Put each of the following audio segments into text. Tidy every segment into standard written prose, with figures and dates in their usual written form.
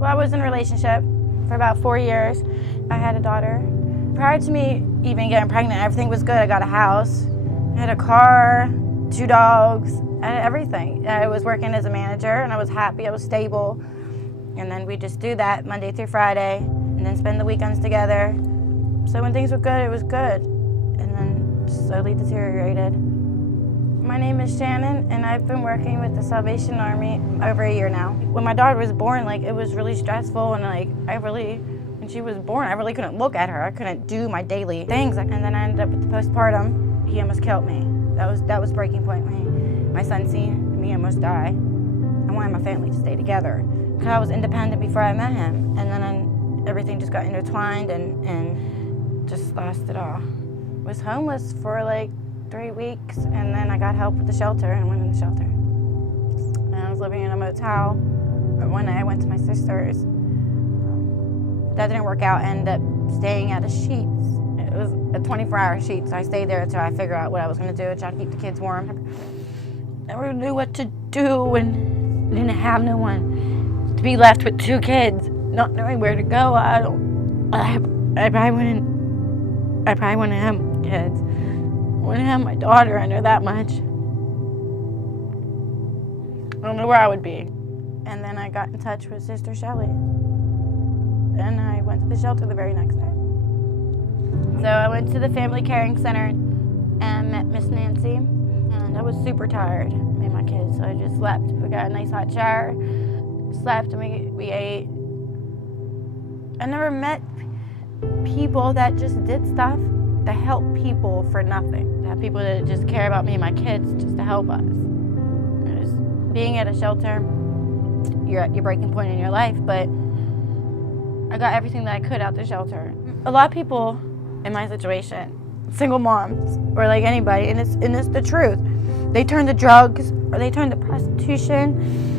Well, I was in a relationship for about 4 years. I had a daughter. Prior to me even getting pregnant, everything was good. I got a house, I had a car, 2 dogs, I had everything. I was working as a manager and I was happy, I was stable. And then we just do that Monday through Friday and then spend the weekends together. So when things were good, it was good. And then slowly deteriorated. My name is Shannon, and I've been working with the Salvation Army over a year now. When my daughter was born, it was really stressful, and when she was born, I really couldn't look at her. I couldn't do my daily things, and then I ended up with the postpartum. He almost killed me. That was breaking point. My son seen me almost die. I wanted my family to stay together, because I was independent before I met him, and then everything just got intertwined and just lost it all. Was homeless for 3 weeks, and then I got help with the shelter and went in the shelter. And I was living in a motel. But one night I went to my sister's. That didn't work out. I ended up staying at a Sheets. It was a 24-hour sheet, so I stayed there until I figured out what I was going to do, try to keep the kids warm. I never knew what to do and didn't have no one. To be left with 2 kids, not knowing where to go, I probably wouldn't have kids. I wouldn't have my daughter, I know that much. I don't know where I would be. And then I got in touch with Sister Shelley. And I went to the shelter the very next day. So I went to the Family Caring Center and met Miss Nancy. And I was super tired, me and my kids, so I just slept. We got a nice hot shower, slept, and we ate. I never met people that just did stuff to help people for nothing. To have people that just care about me and my kids just to help us. Being at a shelter, you're at your breaking point in your life, but I got everything that I could out the shelter. A lot of people in my situation, single moms, or anybody, and it's the truth. They turn to drugs, or they turn to prostitution,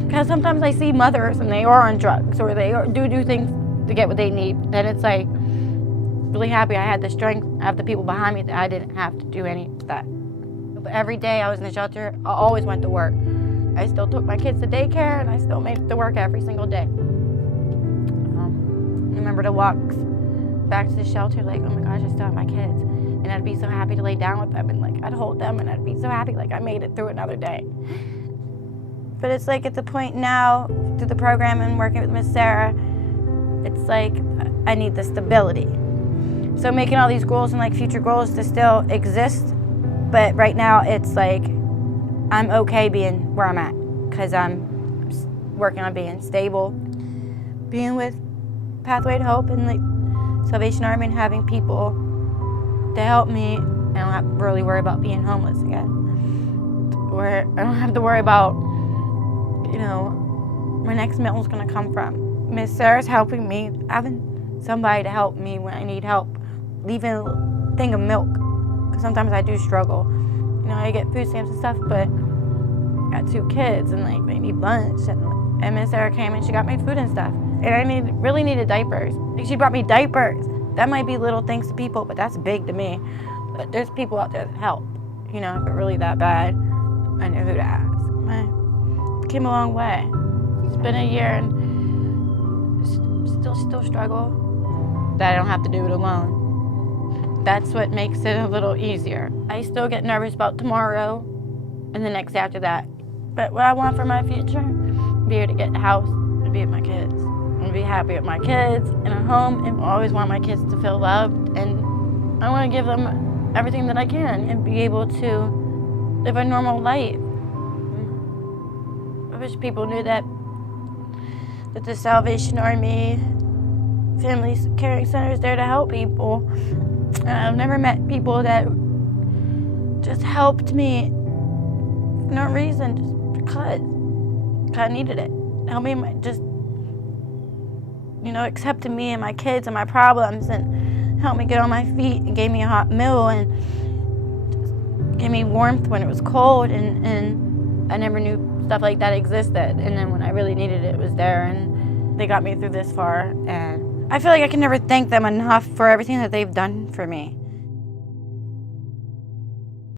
because sometimes I see mothers and they are on drugs, or they do things to get what they need. Then it's really happy I had the strength, I have the people behind me that I didn't have to do any of that. But every day I was in the shelter, I always went to work. I still took my kids to daycare, and I still made it to work every single day. I remember the walks back to the shelter, oh my gosh, I still have my kids. And I'd be so happy to lay down with them, and I'd hold them, and I'd be so happy I made it through another day. But it's at the point now, through the program and working with Miss Sarah, it's I need the stability. So making all these goals and future goals to still exist, but right now it's I'm okay being where I'm at, because I'm working on being stable, being with Pathway to Hope and Salvation Army, and having people to help me. I don't have to really worry about being homeless again, or I don't have to worry about my next meal is going to come from. Miss Sarah's helping me, having somebody to help me when I need help, leaving a thing of milk, because sometimes I do struggle. I get food stamps and stuff, but I got 2 kids and they need lunch, and Miss Sarah came and she got me food and stuff, and I really needed diapers. She brought me diapers. That might be little things to people, but that's big to me. But there's people out there that help. If it's really that bad, I know who to ask. I came a long way. It's been a year and still struggle. That I don't have to do it alone. That's what makes it a little easier. I still get nervous about tomorrow and the next after that. But what I want for my future, be able to get a house and be with my kids. And be happy with my kids in a home, and I always want my kids to feel loved, and I want to give them everything that I can and be able to live a normal life. I wish people knew that the Salvation Army Family Caring Center is there to help people. And I've never met people that just helped me for no reason, just because I needed it. Help me accepted me and my kids and my problems, and helped me get on my feet, and gave me a hot meal, and just gave me warmth when it was cold, and I never knew stuff like that existed. And then when I really needed it, it was there, and they got me through this far, and I feel I can never thank them enough for everything that they've done for me.